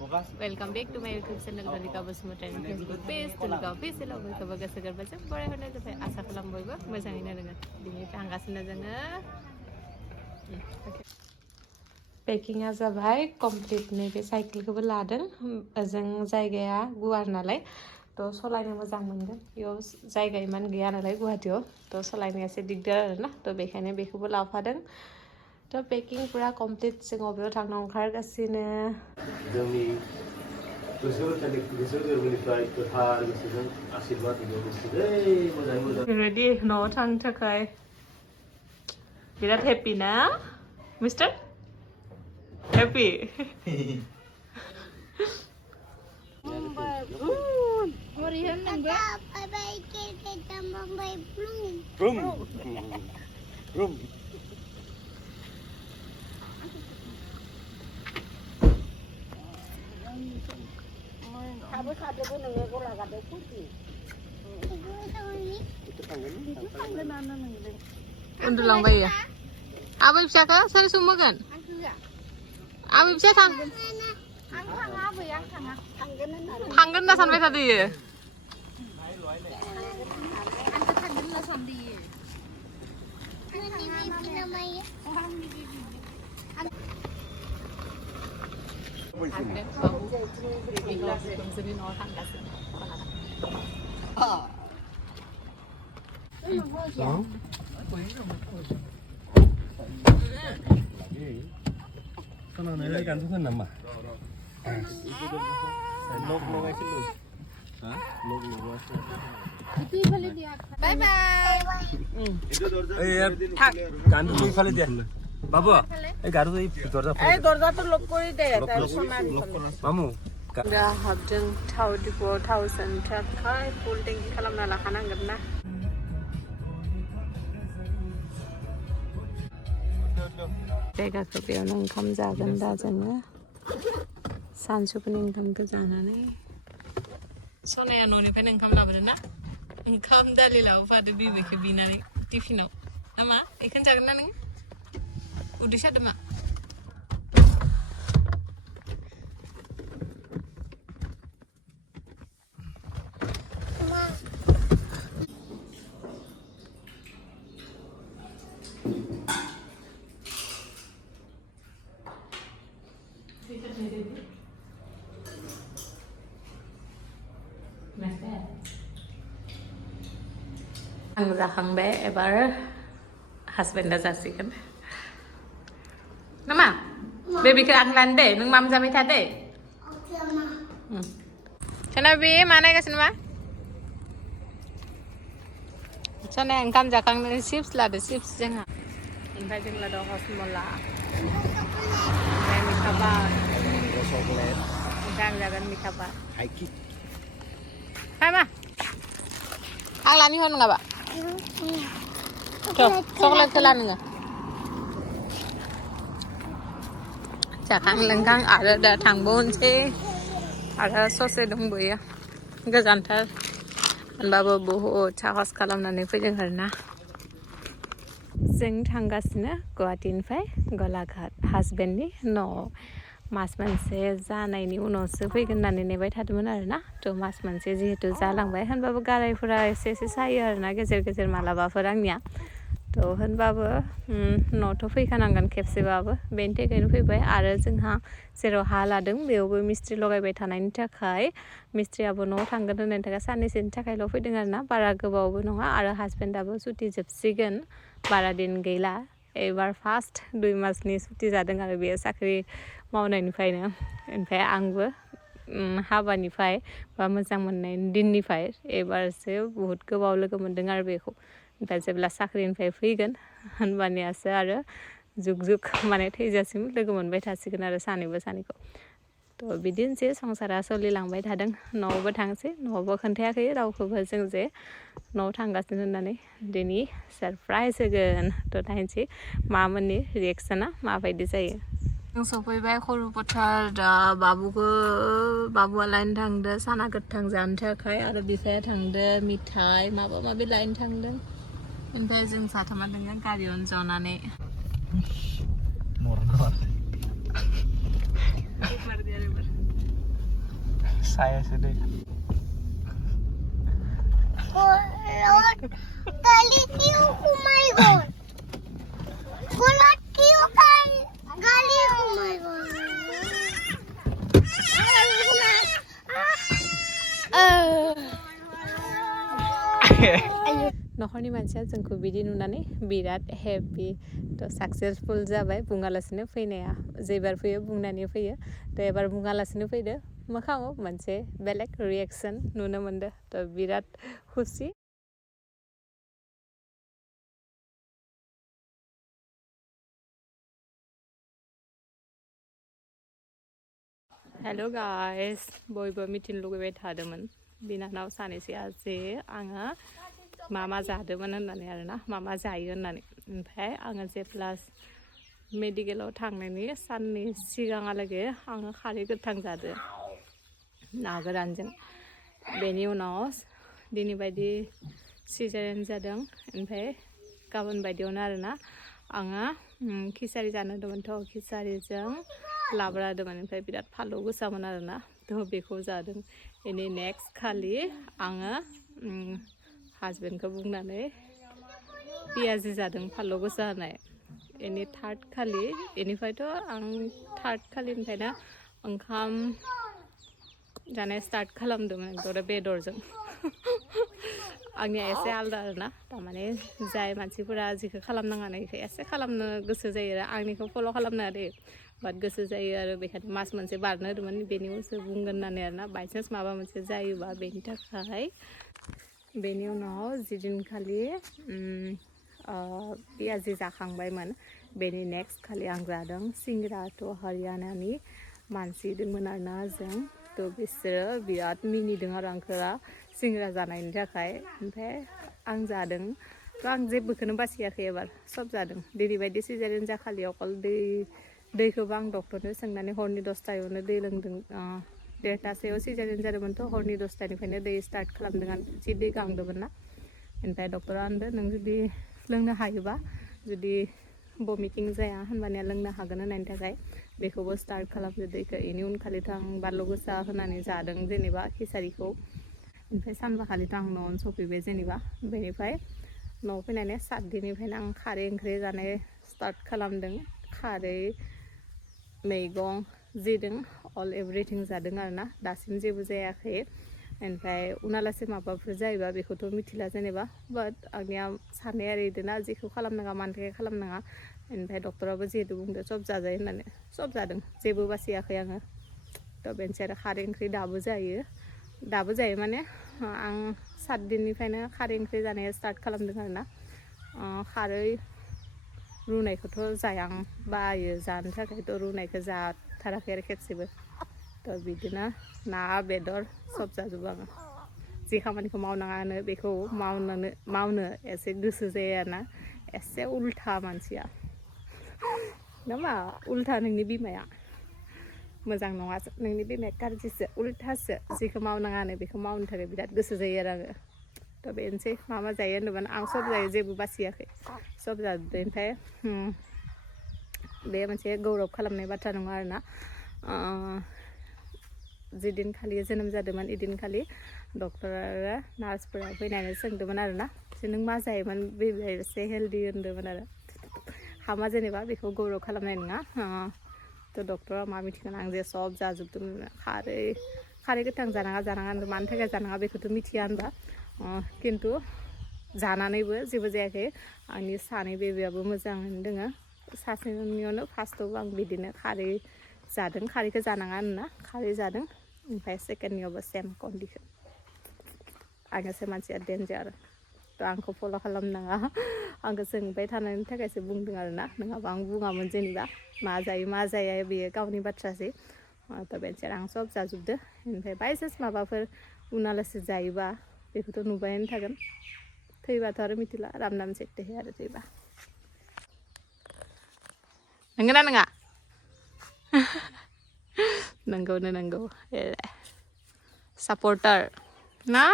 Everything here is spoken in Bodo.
Welcome back to my YouTube channel Dolika Basumatari Facebook page Dolika official बयखौबो गोसो गोरबोजों बरायहरनाय जाबाय आसा खालाम बयबो मोजाङैनो दङ दिनै थांगासिनो जोङो पेकिंआ जाबाय कमप्लिट नैबे साइकेलखौबो लादों ओजों जायगाया गुवार नालाय थ' सलायनो मोजां मोनगोन बेयाव जायगा इमान गैया नालाय गुवाहाटियाव थ' सलायनो एसे दिगदार आरोना थ' बेखायनो बेखौबो लाफादों थ' पेकिं पुरा कमप्लिट जों अबेयाव थांनो ओंखारगासिनो जोंनि गोसो गोरबोनिफ्राय गोथार गोसोजों आशीर्बाद होनो मोजाङै मोजां रेडि न'आव थांनो थाखाय बिराद हेपि ना मिस्टार हेपि उन्दुलांबायो आबै फिसाखौ सोर सुमोगोन आबै फिसा थांगोन होनना सानबाय थादोयो खोनानायलाय गानखौ होन नामा लग लगायसै लग हा लग लगायसै बाय बाय ए यार থাক গানটো দুই ফালে দিয়া বাবু এই গাড়ু এই দরজাটো লক কৰি দে মামু दा हाबदों थाव डिपोआव थाव सोनो थाखाय फुल टेंकि खालामना लाखानांगोन ना जायगाखौ बेयावनो ओंखाम जागोन दा जोङो सानजौफुनि ओंखामखौ जानानै सनाया न'निफ्रायनो ओंखाम लाबोदों ना ओंखाम दालि लाबोफादो बिबैखौ बिनानै टिफिनाव नामा बेखौनो जागोन ना नोङो उदै सादों मा आं जाखांबाय एबार हासबेन्डआ जासिगोन नामा बेबिखौ आं लानो दे नों माम जाबाय था दे सोना बे मा नायगासिनो मा सोना ओंखाम जाखांनानै चिप्स लादो चिप्स जोंहा ओमफ्राय जों लादो हसमला ओमफ्राय मिठा बार चकलेट ओमफ्राय आं जागोन मिठा बार हाइकी हाय मा आं लानि हो नङाबा चकलेटखौ ला नोङो जाखां लोंखां आरो दा थांबावनोसै आरो ससे दंबोयो गोजानथार होनबाबो बहुद साहस खालामनानै फैदों आरोना जों थांगासिनो गुवाहाटीनिफ्राय गलाघाट हासबेन्डनि न'आव मास मोनसे जानायनि उनावसो फैगोन होननानै नेबाय थादोंमोन आरोना थ' मास मोनसे जिहेतु जालांबाय होनबाबो गारायफोरा एसे सायो आरोना गेजेर गेजेर मालाबाफोर आंनिया थ' होनबाबो न'थ' फैखानांगोन खेबसेबाबो बेनि थाखायनो फैबाय आरो जोंहा जेराव हा लादों बेयावबो मिस्ट्रि लगायबाय थानायनि थाखाय मिस्ट्रियाबो न'आव थांगोन होननायनि थाखाय साननैसोनि थाखायल' फैदों आरोना बारा गोबावबो नङा आरो हासबेन्डआबो सुटि जोबसिगोन बारा दिन गैला एबार फार्स्ट 2 मासनि सुटि जादों आरो बेयो साख्रि मावनायनिफ्रायनो ओमफ्राय आंबो हाबानिफ्राय बा मोजां मोननाय दिननिफ्राय एबारसो बहुद गोबाव लोगो मोनदों आरो बेखौ ओमफ्राय जेब्ला साख्रिनिफ्राय फैगोन होनबानियासो आरो जुग जुग माने थैजासिम लोगो मोनबाय थासिगोन आरो सानैखौ थ' बिदिनोसै संसारा सोलिलांबाय थादों न'आवबो थांसै न'आवबो खोन्थायाखै रावखौबो जों जे न'आव थांगासिनो होननानै दिनै सारप्राइज होगोन थ' नायनोसै मामोननि रिएक्सना माबायदि जायो जों सफैबाय खर'पथार दा बाबुआ लायनो थांदो साना गोथां जानो थाखाय आरो बिफाया थांदो मिथाइ माबा माबि लायनो थांदों ओमफ्राय जों साथामा दोङो गारियावनो जनानै Saya sedih. Lord, gali क्यों घुमाएगा? Lord क्यों gali घुमाएगा? न'खरनि मानसिया जोंखौ बिदि नुनानै बिराद हेपि थ' साक्सेसफुल जाबाय बुङालासिनो फैनाया जेबार फैयो बुंनानै फैयो थ' एबार बुङालासिनो फैदो मोखाङाव मोनसे बेलेग रिएक्सन नुनो मोनदो थ' बिराद खुसि हेल' गाइस बयबो मिथिनो लुगैबाय थादोंमोन बिनानाव सानैसोआ जे आङो मा जादोंमोन होननानै आरोना मा जायो होननानै ओमफ्राय आङो जेब्ला मेडिकेलाव थांनायनि साननै सिगाङालागै आङो खारै गोथां जादो ना गोरानजों बेनि उनाव दिनै बायदि सिजारियान जादों ओमफ्राय गाबोन बायदियावनो आरोना आङो खिसारि जानो होदोंमोनथ' खिसारिजों लाब्रा होदोंमोन ओमफ्राय बिराद फालौ गोसामोन आरोना थ' बेखौ जादों बेनि नेक्स्ट खालि आङो हासबेन्डखौ बुंनानै पियाजि जादों फालौ गोसा होनाय बेनि थार्ड खालि बेनिफ्रायथ' आं थार्ड खालिनिफ्रायनो ओंखाम जानाय स्टार्ट खालामदोंमोन एकदम बेदरजों आंनिया एसे आलदा आरोना थारमाने जाय मानसिफोरा जिखौ खालामनाङा बेखौ एसे खालामनो गोसो जायो आरो आंनिखौ फल' खालामनो आरो बाट गोसो जायो आरो बेखायनो मास मोनसे बारनो होदोंमोन बेनि उनावसो बुंगोन होननानै आरोना बायसान्स माबा मोनसे जायोबा बेनि थाखाय बेनि उनाव जिदिनखालि पियाजि जाखांबायमोन बेनि नेक्स्ट खालि आं जादों सिंग्राथ' हारियानानि मानसि दंमोन आरोना जों थ' बिसोरो बिराद मिनिदों आरो आंखौ सिंग्रा जानायनि थाखाय ओमफ्राय आं जादों थ' आं जेबोखौनो बासियाखै एबार सब जादों दिनैबायदि सिजारियान जाखालि अकल दैखौबो आं डक्टरनो सोंनानै हरनि 10टायावनो दै लोंदों 1:30 सिजारियान जादोंमोनथ' हरनि 10टानिफ्रायनो दै स्टार्ट खालामदों आं जि दै गांदोंमोन ना ओमफ्राय डक्टरा होनदों नों जुदि लोंनो हायोबा जुदि भमिटिं जाया होनबानिया लोंनो हागोन होननायनि थाखाय बेखौबो स्टार्ट खालामदो दैखौ बेनि उनखालिथ' आं बानलु गोसा होनानै जादों जेनेबा खिसारिखौ ओमफ्राय सानबाखालिथ' आं न'आवनो सफैबाय जेनेबा बेनिफ्राय न'आव फैनानै 7 दिननिफ्रायनो आं खारै ओंख्रि जानाय स्टार्ट खालामदों खारै मैगं जेदों अल एभ्रिथिं जादों आरोना दासिम जेबो जायाखै ओमफ्राय उनालासे माबाफोर जायोबा बेखौथ' मिथिला जेनेबा बाट आंनिया साननाया ओरै बिदिना जेखौ खालामनाङा मानि थाखाय खालामनाङा ओमफ्राय डक्टराबो जिहेतु बुंदों सब जाजायो होननानै सब जादों जेबो बासियाखै आङो थ' बेनोसै आरो खारै ओंख्रि दाबो जायो माने आं 7 दिननिफ्रायनो खारै ओंख्रि जानाया स्टार्ट खालामदों आरोना खारै रुनायखौथ' जाया आं बायो जानो थाखायथ' रुनायखौ जाथाराखै आरो खेबसेबो थ' बिदिनो ना बेदर सब जाजोबो आङो जे खामानिखौ मावनाङानो बेखौ मावनो एसे गोसो जायो आरोना एसे उल्था मानसिया नामा उल्था नोंनि बिमाया मोजां नङा नोंनि बिमाया गाज्रिसो उल्थासो जेखौ मावनाङानो बेखौ मावनो थाखाय बिराद गोसो जायो आरो आङो थ' बेनोसै मा जायो होनदोंमोन आं सब जायो जेबो बासियाखै सब जाजोबदों ओमफ्राय बे मोनसे गौरब खालामनाय बाथ्रा नङा आरोना जिदिनखालि जोनोम जादोंमोन इदिनखालि डक्टर आरो नार्सफोरा फैनानै सोंदोंमोन आरोना नों मा जायोमोन बेबि एसे हेल्दि होनदोंमोन आरो हामा जेनेबा बेखौ गौरब खालामनाय नङा थ' डक्टरा मा मिथिगोन आं जे सब जाजोबदोंमोन खारै गोथां जानाङा मानि थाखाय जानाङा बेखौथ' मिथिया होनबा खिन्थु जानानैबो जेबो जायाखै आंनि सानै बेबियाबो मोजाङैनो दोङो सासेनियावनो फार्स्टआव आं बिदिनो खारै जादों खारैखौ जानाङा होनना खारै जादों ओमफ्राय सेकेन्डनियावबो सेम कन्डिसन आंनियासो मानसिया डेन्जार थ' आंखौ फल' खालामनाङा आंखौ सोंबाय थानायनि थाखायसो बुंदों आरोना नङाबा आं बुङामोन जेनेबा मा जाया बेयो गावनि बाथ्रासै थ' बेनोसै आं सब जाजोबदो ओमफ्राय बायसान्स माबाफोर उनालासे जायोबा बेखौथ' नुबायानो थागोन थैबाथ' आरो मिथिला रामनाम सेट्टेहे आरो थैबा नंगौना नङा नंगौ सापर्टार ना